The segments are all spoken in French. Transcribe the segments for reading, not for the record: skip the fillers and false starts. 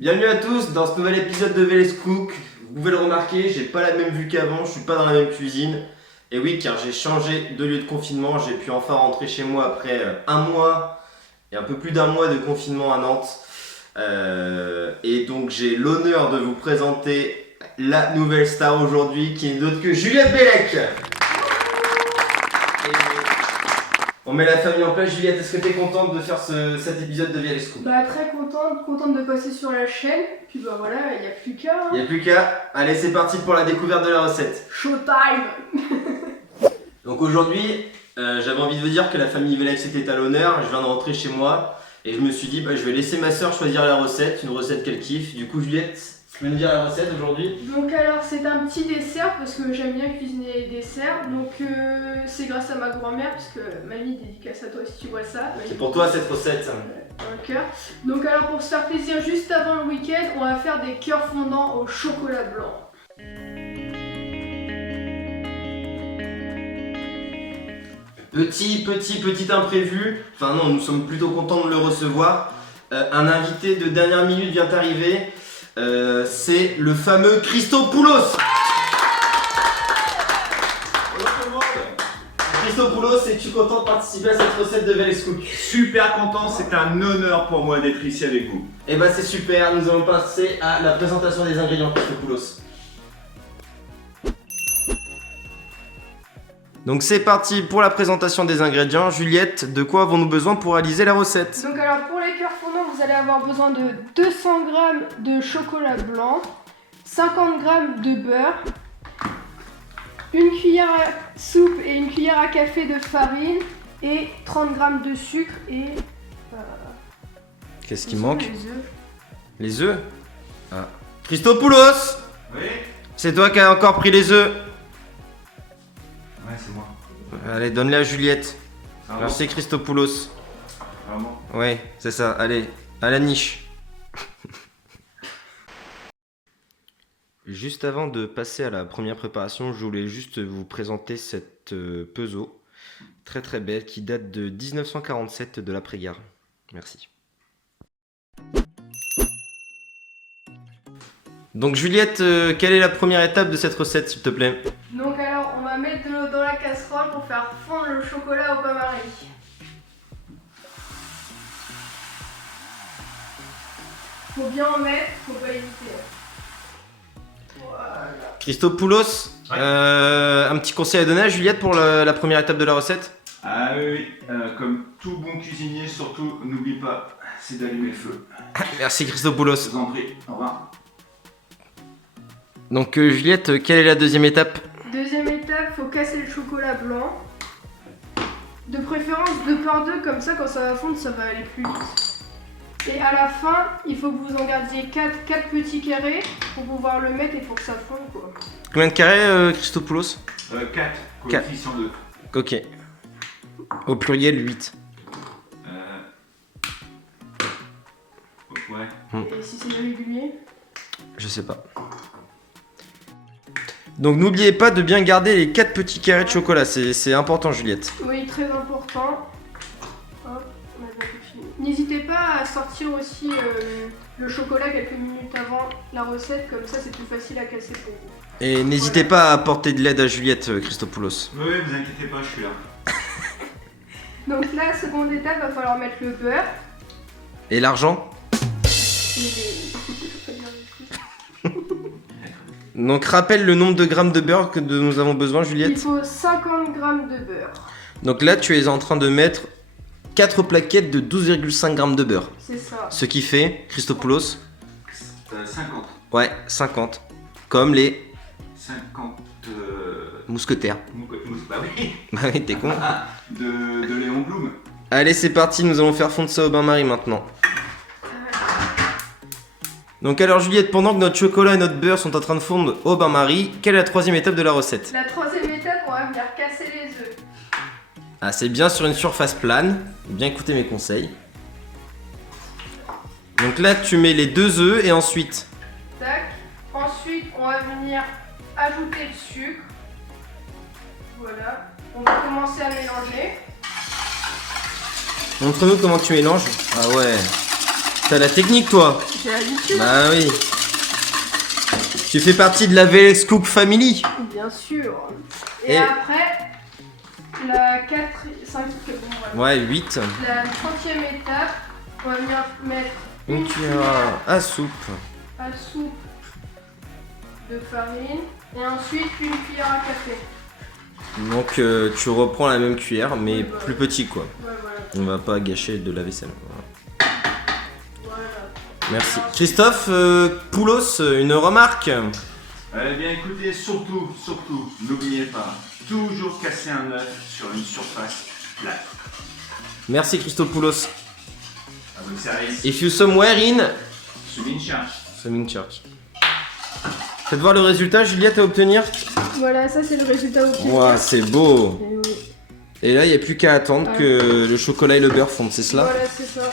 Bienvenue à tous dans ce nouvel épisode de VLS Cook. Vous pouvez le remarquer, j'ai pas la même vue qu'avant, je suis pas dans la même cuisine. Et oui, car j'ai changé de lieu de confinement, j'ai pu enfin rentrer chez moi après un mois et un peu plus d'un mois de confinement à Nantes. Et donc j'ai l'honneur de vous présenter la nouvelle star aujourd'hui qui n'est d'autre que Juliette Bellec. On met la famille en place. Juliette, est-ce que tu es contente de faire cet épisode de VLS Cook? Bah très contente de passer sur la chaîne. Puis bah voilà, il n'y a plus qu'à. Il n'y a plus qu'à. Allez, c'est parti pour la découverte de la recette. Showtime. Donc aujourd'hui, j'avais envie de vous dire que la famille Velex était à l'honneur. Je viens de rentrer chez moi et je me suis dit, je vais laisser ma soeur choisir la recette, une recette qu'elle kiffe. Du coup, Juliette, tu peux nous dire la recette aujourd'hui? Donc alors c'est un petit dessert parce que j'aime bien cuisiner les desserts. Donc c'est grâce à ma grand-mère parce que mamie, dédicace à toi si tu vois ça. C'est pour toi cette recette. Dans le cœur. Donc alors pour se faire plaisir juste avant le week-end, on va faire des cœurs fondants au chocolat blanc. Petit imprévu. Enfin non, nous sommes plutôt contents de le recevoir. Un invité de dernière minute vient d'arriver. C'est le fameux Christopoulos. Christopoulos, es-tu content de participer à cette recette de VLS Cook? Super content, c'est un honneur pour moi d'être ici avec vous. Et bah c'est super, nous allons passer à la présentation des ingrédients Christopoulos. Donc c'est parti pour la présentation des ingrédients. Juliette, de quoi avons-nous besoin pour réaliser la recette? Donc alors pour les cœurs fondants, vous allez avoir besoin de 200 g de chocolat blanc, 50 g de beurre, une cuillère à soupe et une cuillère à café de farine et 30 g de sucre et... Qu'est-ce qui manque? Les œufs. Les œufs? Ah. Christopoulos! Oui? C'est toi qui as encore pris les œufs. Ouais, c'est moi. Allez, donne-les à Juliette. Vraiment? Merci Christopoulos. Vraiment? Ouais, c'est ça, allez, à la niche. Juste avant de passer à la première préparation, je voulais juste vous présenter cette Peugeot très très belle qui date de 1947 de l'après-guerre. Merci. Donc Juliette, quelle est la première étape de cette recette s'il te plaît? Donc alors on va mettre de l'eau dans la casserole pour faire fondre le chocolat au bain-marie. Faut bien en mettre, faut pas hésiter. Voilà. Christopoulos, Ouais. un petit conseil à donner à Juliette pour la première étape de la recette? Ah oui, comme tout bon cuisinier, surtout, n'oublie pas, c'est d'allumer le feu. Merci Christopoulos. Je vous en prie, au revoir. Donc Juliette, quelle est la deuxième étape? Deuxième étape, faut casser le chocolat blanc. De préférence 2 par 2, comme ça quand ça va fondre, ça va aller plus vite. Et à la fin, il faut que vous en gardiez 4 petits carrés pour pouvoir le mettre et pour que ça fonde quoi. Combien de carrés Christopoulos? 4, coefficient 2. Ok. Au pluriel 8. Ouais. Et si c'est irrégulier? Je sais pas. Donc n'oubliez pas de bien garder les 4 petits carrés de chocolat, c'est important Juliette. Oui, très important. Hop, on a déjà tout fini. N'hésitez pas à sortir aussi le chocolat quelques minutes avant la recette, comme ça c'est plus facile à casser pour vous. Et n'hésitez pas à apporter de l'aide à Juliette Christopoulos. Oui, vous inquiétez pas, je suis là. Donc là, seconde étape, il va falloir mettre le beurre. Et l'argent? Et les... Donc rappelle le nombre de grammes de beurre que nous avons besoin Il Juliette. faut 50 g de beurre. Donc là tu es en train de mettre 4 plaquettes de 12,5 grammes de beurre. C'est ça. Ce qui fait, Christopoulos, 50. ouais, 50. Comme les 50... mousquetaires. Bah oui. Bah oui, t'es con. De Léon Blum. Allez, c'est parti, nous allons faire fondre ça au bain-marie maintenant. Donc alors Juliette, pendant que notre chocolat et notre beurre sont en train de fondre au bain-marie, quelle est la troisième étape de la recette? La troisième étape, on va venir casser les œufs. Ah, c'est bien sur une surface plane, bien écouter mes conseils. Donc là tu mets les 2 œufs et ensuite... Tac. Ensuite, on va venir ajouter le sucre. Voilà. On va commencer à mélanger. Montre-nous comment tu mélanges. Ah ouais. T'as la technique, toi? J'ai l'habitude. Bah oui. Tu fais partie de la VLX Cook Family. Bien sûr. Et Et- après, la 5, bon, Ouais, 8. la 30e étape, on va venir mettre Une une cuillère cuillère à soupe. à soupe de farine et ensuite une cuillère à café. Donc tu reprends la même cuillère, mais Oui, bah plus ouais. petit quoi. Ouais, voilà. On va pas gâcher de la vaisselle. Voilà. Merci. Christophe Poulos, une remarque? Eh bien écoutez, surtout, n'oubliez pas, toujours casser un œuf sur une surface plate. Merci Christophe Poulos. À votre service. If you somewhere in Soumincha. Swimming Church. Faites voir le résultat, Juliette, à obtenir. Voilà, ça c'est le résultat au pied. Ouah, c'est beau. Et oui. Et là, il n'y a plus qu'à attendre Ouais. que le chocolat et le beurre fondent, c'est cela? Voilà, c'est ça.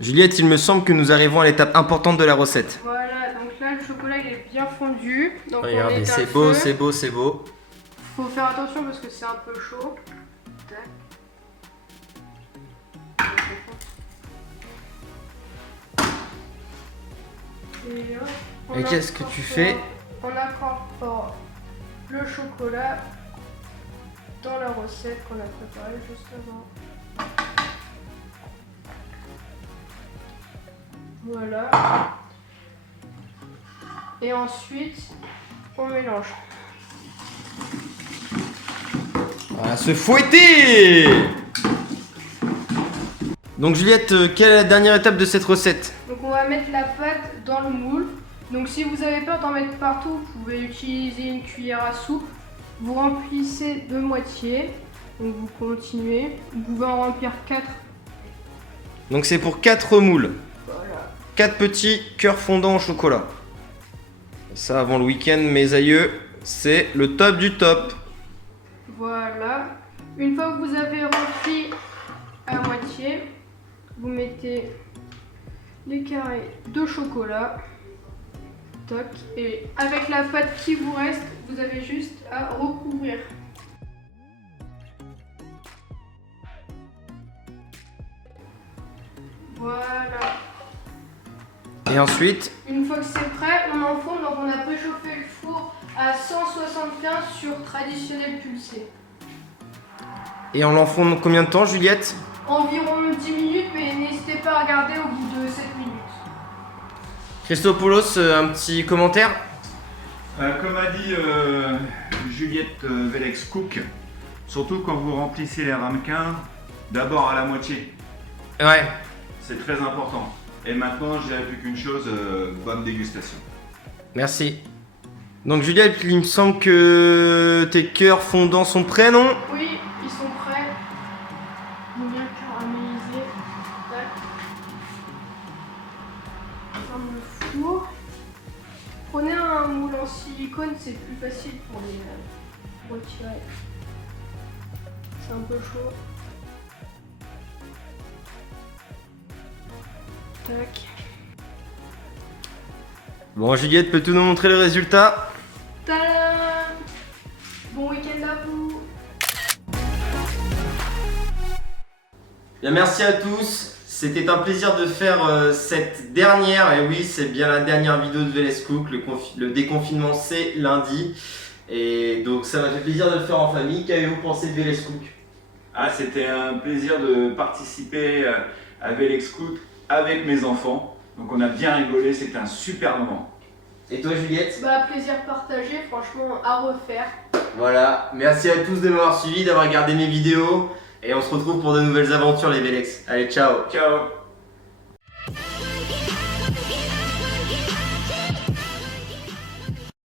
Juliette, il me semble que nous arrivons à l'étape importante de la recette. Voilà, donc là le chocolat il est bien fondu. Donc on Regardez, éteint c'est le beau, feu. c'est beau, c'est beau. Faut faire attention parce que c'est un peu chaud. Tac. Et, hop, on Et qu'est-ce que tu fais? On incorpore le chocolat dans la recette qu'on a préparée juste avant. Voilà. Et ensuite, on mélange. À se fouetter! Donc Juliette, quelle est la dernière étape de cette recette? Donc on va mettre la pâte dans le moule. Donc si vous avez peur d'en mettre partout, vous pouvez utiliser une cuillère à soupe. Vous remplissez de moitié. Donc vous continuez. Vous pouvez en remplir 4. Donc c'est pour 4 moules. Voilà. 4 petits cœurs fondants au chocolat. Et ça, avant le week-end, mes aïeux, c'est le top du top. Voilà. Une fois que vous avez rempli à moitié, vous mettez les carrés de chocolat. Toc. Et avec la pâte qui vous reste, vous avez juste à recouvrir. Voilà. Et ensuite, Une fois que c'est prêt, on enfourne. Donc on a préchauffé le four à 175 sur traditionnel pulsé. et on l'enfourne combien de temps, Juliette? Environ 10 minutes, mais n'hésitez pas à regarder au bout de 7 minutes. Christopoulos, un petit commentaire? Comme a dit Juliette Velex Cook, surtout quand vous remplissez les ramequins, d'abord à la moitié. Ouais. C'est très important. Et maintenant, je dirais plus qu'une chose, bonne dégustation. Merci. Donc Juliette, il me semble que tes cœurs fondants sont prêts, non? Oui, ils sont prêts. Ils sont bien caramélisés. Tac. Ferme le four. Prenez un moule en silicone, c'est plus facile pour les retirer. C'est un peu chaud. Tac. Bon, Juliette, peux-tu nous montrer le résultat? Tadam! Bon week-end à vous! Bien, merci à tous. C'était un plaisir de faire cette dernière, et oui, c'est bien la dernière vidéo de VLS Cook. Le déconfinement, c'est lundi. Et donc, ça m'a fait plaisir de le faire en famille. Qu'avez-vous pensé de VLS Cook? Ah, c'était un plaisir de participer à Velex Cook avec mes enfants. Donc on a bien rigolé, c'était un super moment. Et toi, Juliette? Bah, plaisir partagé, franchement, à refaire. Voilà, merci à tous de m'avoir suivi, d'avoir regardé mes vidéos. Et on se retrouve pour de nouvelles aventures, les VLX. Allez, ciao! Ciao!